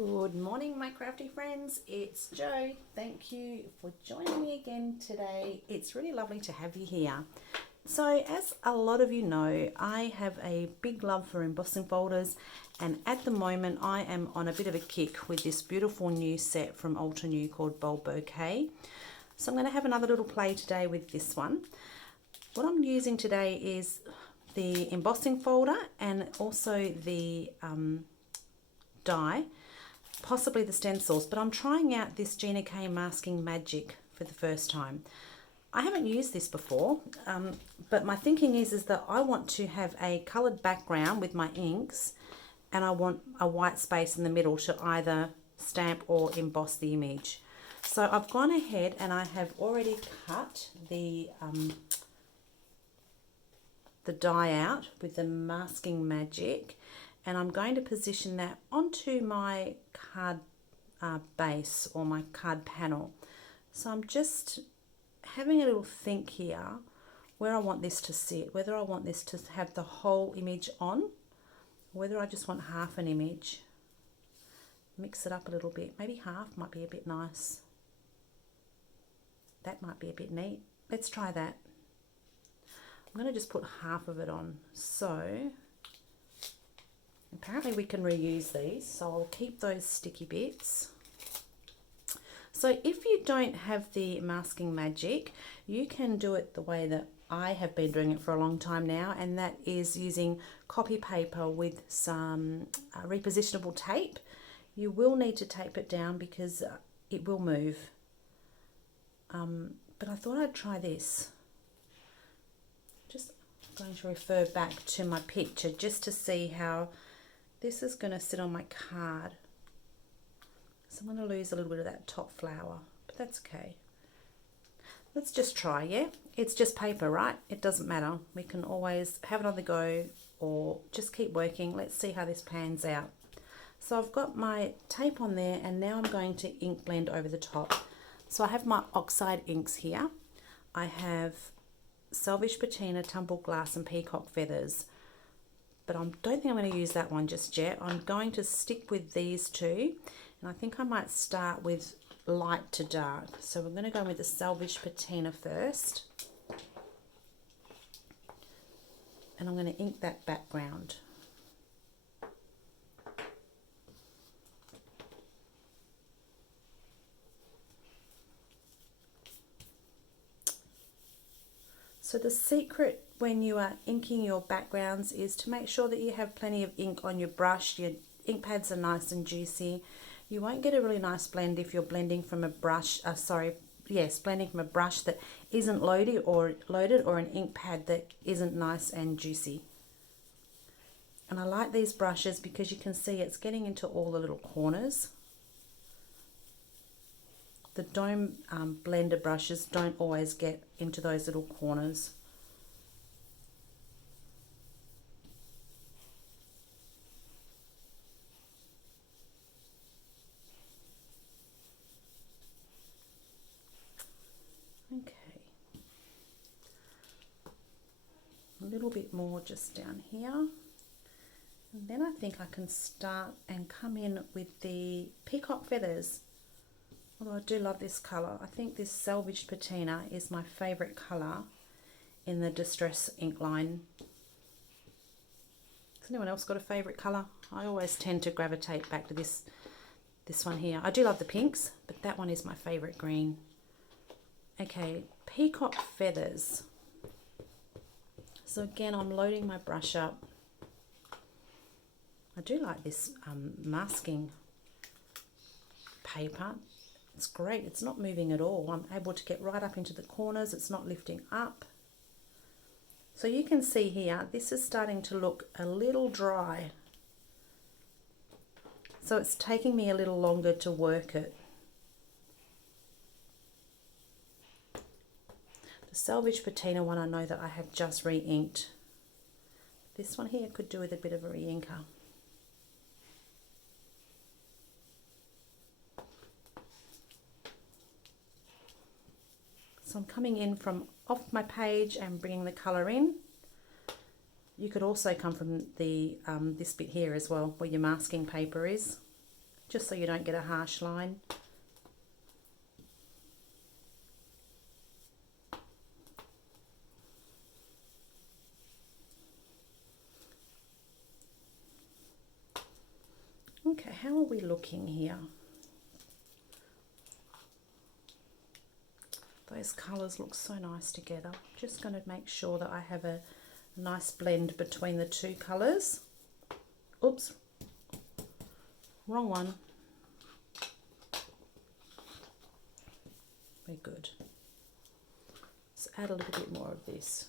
Good morning, my crafty friends. It's Jo. Thank you for joining me again today. It's really lovely to have you here. So, as a lot of you know, I have a big love for embossing folders, and at the moment I am on a bit of a kick with this beautiful new set from Ultra New called Bold Bouquet. So I'm going to have another little play today with this one. What I'm using today is the embossing folder and also the die, possibly the stencils, but I'm trying out this Gina K Masking Magic for the first time. I haven't used this before, but my thinking is that I want to have a coloured background with my inks, and I want a white space in the middle to either stamp or emboss the image. So I've gone ahead and I have already cut the die out with the Masking Magic, and I'm going to position that onto my card base or my card panel. So I'm just having a little think here where I want this to sit, whether I want this to have the whole image on, or whether I just want half an image. Mix it up a little bit, maybe half might be a bit nice. That might be a bit neat. Let's try that. I'm going to just put half of it on. So apparently we can reuse these, so I'll keep those sticky bits. So if you don't have the Masking Magic, you can do it the way that I have been doing it for a long time now, and that is using copy paper with some repositionable tape. You will need to tape it down because it will move. But I thought I'd try this. Just going to refer back to my picture just to see how this is going to sit on my card. So I'm going to lose a little bit of that top flower, but that's okay. Let's just try, yeah? It's just paper, right? It doesn't matter. We can always have another go or just keep working. Let's see how this pans out. So I've got my tape on there, and now I'm going to ink blend over the top. So I have my oxide inks here. I have Selfish Patina, Tumbled Glass and Peacock Feathers. But I don't think I'm going to use that one just yet. I'm going to stick with these two, and I think I might start with light to dark. So we're going to go with the Selfish Patina first, and I'm going to ink that background. So the secret when you are inking your backgrounds is to make sure that you have plenty of ink on your brush. Your ink pads are nice and juicy. You won't get a really nice blend if you're blending from a brush, blending from a brush that isn't loaded or an ink pad that isn't nice and juicy. And I like these brushes because you can see it's getting into all the little corners. The Dome blender brushes don't always get into those little corners. Okay. A little bit more just down here. And then I think I can start and come in with the Peacock Feathers. Although I do love this colour. I think this Salvaged Patina is my favourite colour in the Distress ink line. Has anyone else got a favourite colour? I always tend to gravitate back to this one here. I do love the pinks, but that one is my favourite green. Okay, Peacock Feathers. So again, I'm loading my brush up. I do like this masking paper. It's great. It's not moving at all. I'm able to get right up into the corners. It's not lifting up. So you can see here, this is starting to look a little dry. So it's taking me a little longer to work it. The Salvage Patina one I know that I have just re-inked. This one here could do with a bit of a re-inker. So I'm coming in from off my page and bringing the colour in. You could also come from the this bit here as well, where your masking paper is. just so you don't get a harsh line. Okay, how are we looking here? Those colours look so nice together. Just going to make sure that I have a nice blend between the two colours. Oops, wrong one. Very good. Let's add a little bit more of this.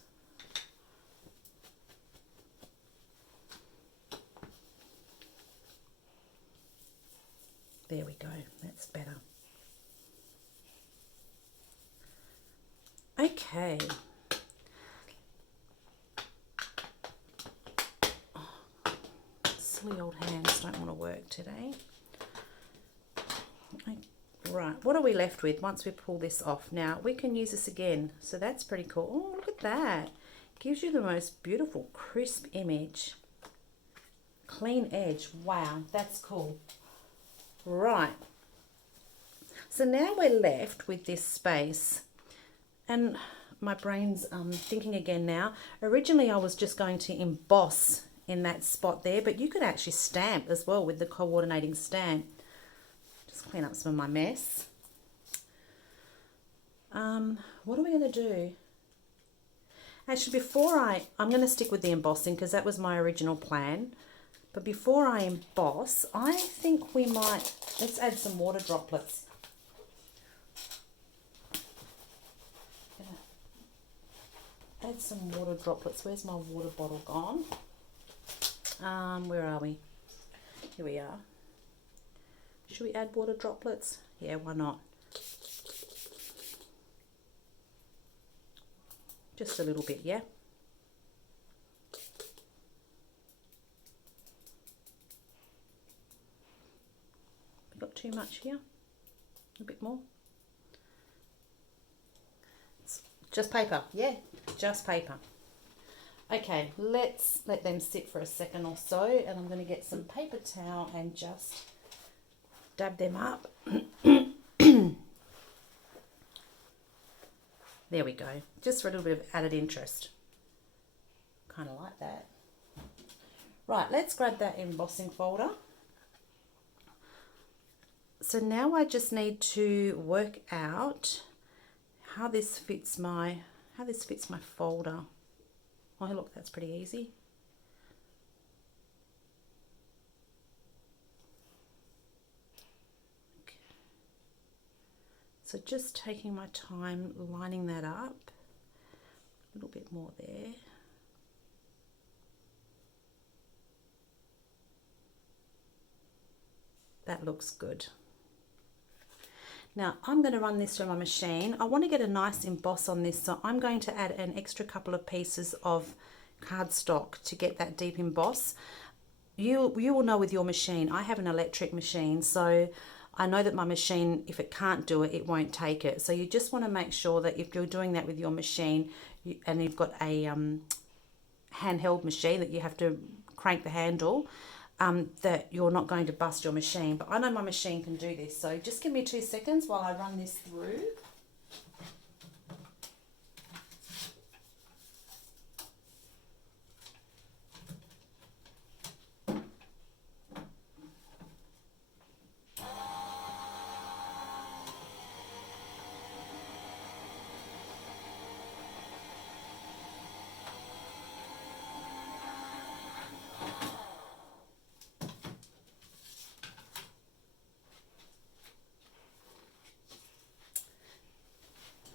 There we go, that's better. Okay. Oh, silly old hands don't want to work today. Right, what are we left with once we pull this off? Now, we can use this again, so that's pretty cool. Oh, look at that. Gives you the most beautiful, crisp image. Clean edge. Wow, that's cool. Right. So now we're left with this space. And my brain's thinking again now. Originally, I was just going to emboss in that spot there, but you could actually stamp as well with the coordinating stamp. Just clean up some of my mess. What are we going to do? Actually, before I'm going to stick with the embossing because that was my original plan. But before I emboss, I think we might, let's add some water droplets. Add some water droplets. Where's my water bottle gone? Where are we? Here we are. Should we add water droplets? Yeah, why not? Just a little bit, yeah? We got too much here? A bit more? It's just paper, yeah, just paper. Okay, let's let them sit for a second or so, and I'm going to get some paper towel and just dab them up. There we go, just for a little bit of added interest. Kind of like that. Right, let's grab that embossing folder. So now I just need to work out how this fits my folder. Oh look, that's pretty easy. Okay. So just taking my time lining that up. A little bit more there. That looks good. Now I'm going to run this through my machine. I want to get a nice emboss on this, so I'm going to add an extra couple of pieces of cardstock to get that deep emboss. You will know with your machine. I have an electric machine, so I know that my machine, if it can't do it, it won't take it. So you just want to make sure that if you're doing that with your machine, and you've got a handheld machine that you have to crank the handle, that you're not going to bust your machine. But I know my machine can do this, so just give me 2 seconds while I run this through.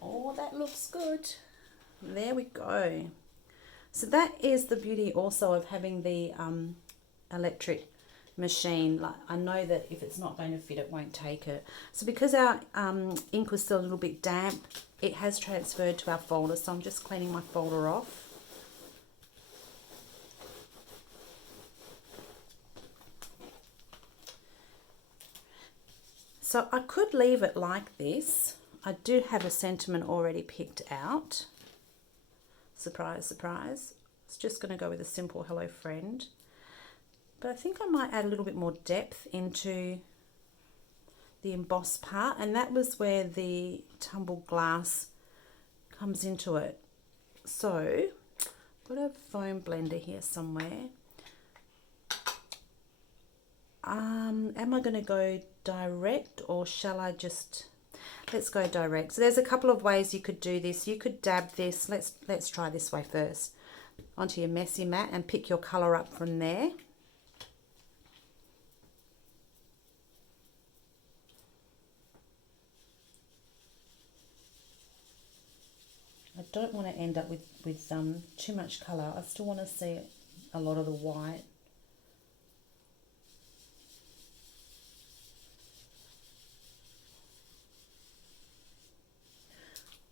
Oh, that looks good. There we go. So that is the beauty also of having the electric machine. Like, I know that if it's not going to fit, it won't take it. So because our ink was still a little bit damp, it has transferred to our folder. So I'm just cleaning my folder off. So I could leave it like this. I do have a sentiment already picked out. Surprise, surprise. It's just going to go with a simple hello friend. But I think I might add a little bit more depth into the embossed part, and that was where the tumbled glass comes into it. So I've got a foam blender here somewhere. Am I going to go direct, or shall I just, let's go direct. So there's a couple of ways you could do this. You could dab this, let's try this way first, onto your messy mat and pick your color up from there. I don't want to end up with too much color. I still want to see a lot of the white.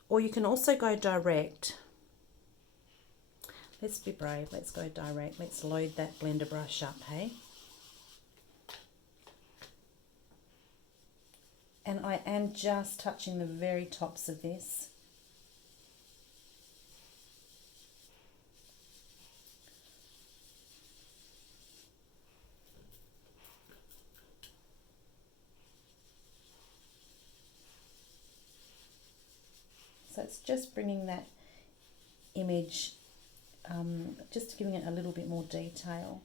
Or you can also go direct. Let's be brave. Let's go direct. Let's load that blender brush up, hey? And I am just touching the very tops of this. So it's just bringing that image, just giving it a little bit more detail.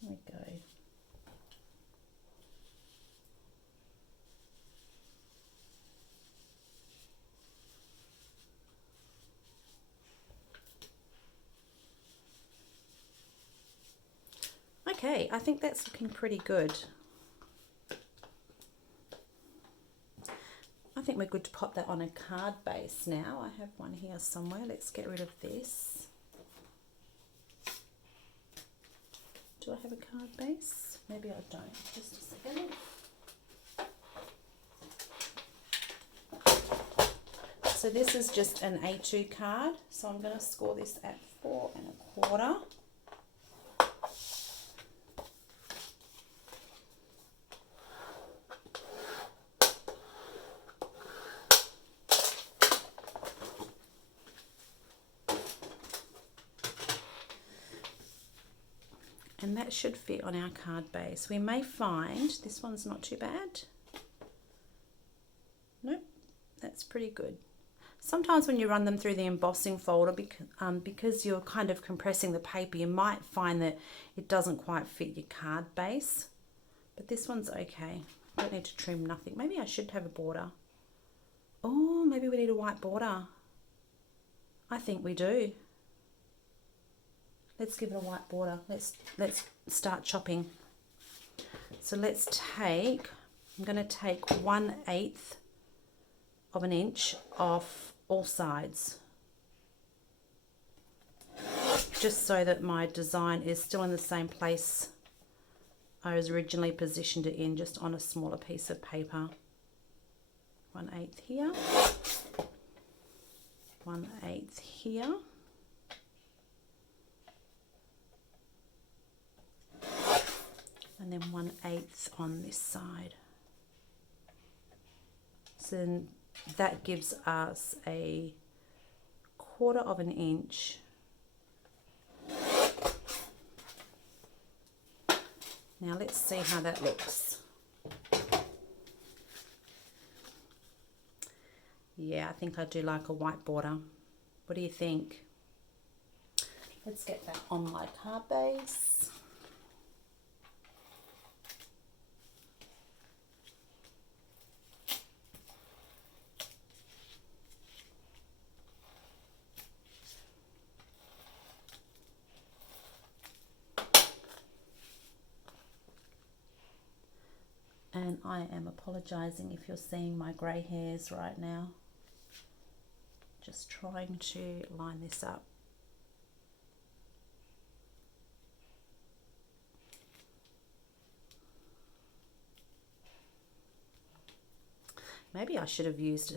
There we go. Okay, I think that's looking pretty good. I think we're good to pop that on a card base now. I have one here somewhere. Let's get rid of this. Do I have a card base? Maybe I don't. Just a second. So this is just an A2 card. So I'm going to score this at 4 1/4. And that should fit on our card base. We may find this one's not too bad. Nope, that's pretty good. Sometimes when you run them through the embossing folder, because you're kind of compressing the paper, you might find that it doesn't quite fit your card base. But this one's okay. Don't need to trim nothing. Maybe I should have a border. Oh, maybe we need a white border. I think we do. Let's give it a white border. Let's start chopping. So let's take, I'm going to take 1/8 of an inch off all sides, just so that my design is still in the same place I was originally positioned it in, just on a smaller piece of paper. 1/8 here, 1/8 here. And then 1/8 on this side. So then that gives us a 1/4 of an inch. Now let's see how that looks. Yeah, I think I do like a white border. What do you think? Let's get that on my card base. And I am apologising if you're seeing my grey hairs right now. Just trying to line this up. Maybe I should have used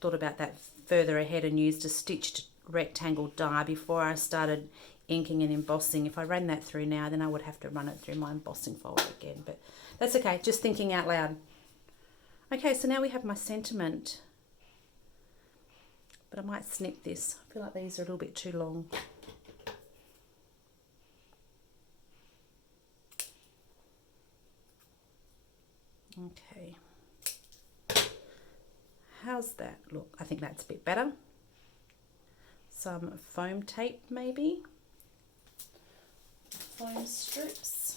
thought about that further ahead and used a stitched rectangle die before I started inking and embossing. If I ran that through now, then I would have to run it through my embossing folder again, but that's okay, just thinking out loud. Okay, so now we have my sentiment, but I might snip this. I feel like these are a little bit too long. Okay. How's that look? I think that's a bit better. Some foam tape maybe. Foam strips.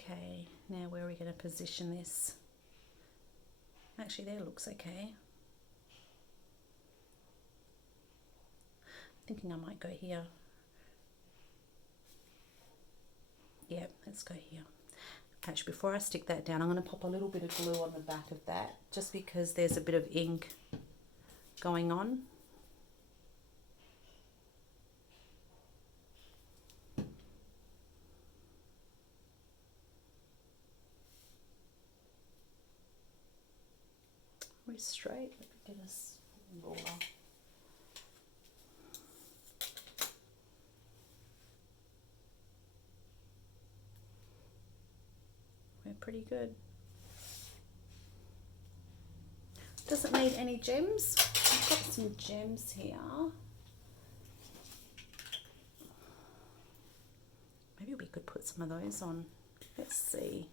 Okay, now where are we going to position this? Actually, there looks okay. Thinking I might go here. Yeah, let's go here. Actually, before I stick that down, I'm going to pop a little bit of glue on the back of that, just because there's a bit of ink going on. We're straight. Let me get a ruler. We're pretty good. Doesn't need any gems. I've got some gems here. Maybe we could put some of those on. Let's see.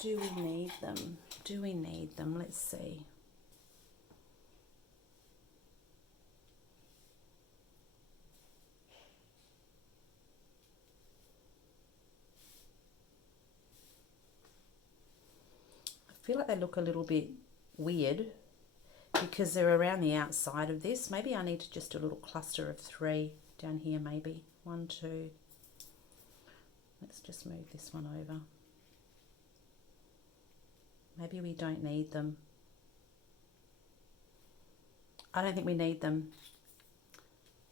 Do we need them? Do we need them? Let's see. I feel like they look a little bit weird because they're around the outside of this. Maybe I need to just do a little cluster of 3 down here, maybe. 1, 2. Let's just move this one over. Maybe we don't need them. I don't think we need them.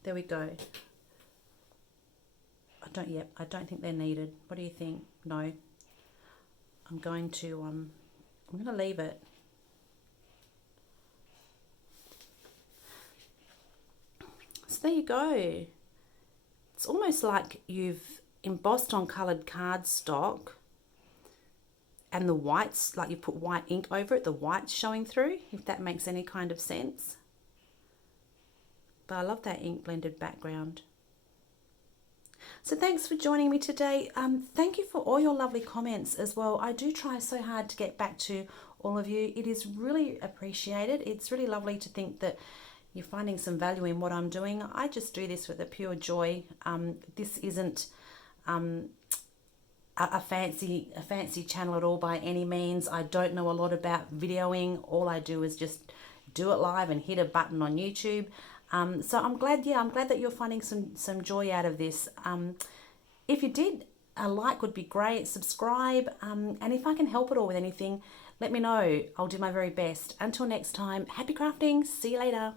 There we go. I don't think they're needed. What do you think? No. I'm going to leave it. So there you go. It's almost like you've embossed on coloured cardstock, and the whites, like you put white ink over it, the white's showing through, if that makes any kind of sense. But I love that ink blended background. So thanks for joining me today. Thank you for all your lovely comments as well. I do try so hard to get back to all of you. It is really appreciated. It's really lovely to think that you're finding some value in what I'm doing. I just do this with a pure joy. This isn't a fancy channel at all by any means. I don't know a lot about videoing. All I do is just do it live and hit a button on YouTube. So I'm glad that you're finding some joy out of this. If you did, a like would be great. Subscribe, and if I can help at all with anything, let me know. I'll do my very best. Until next time, happy crafting. See you later.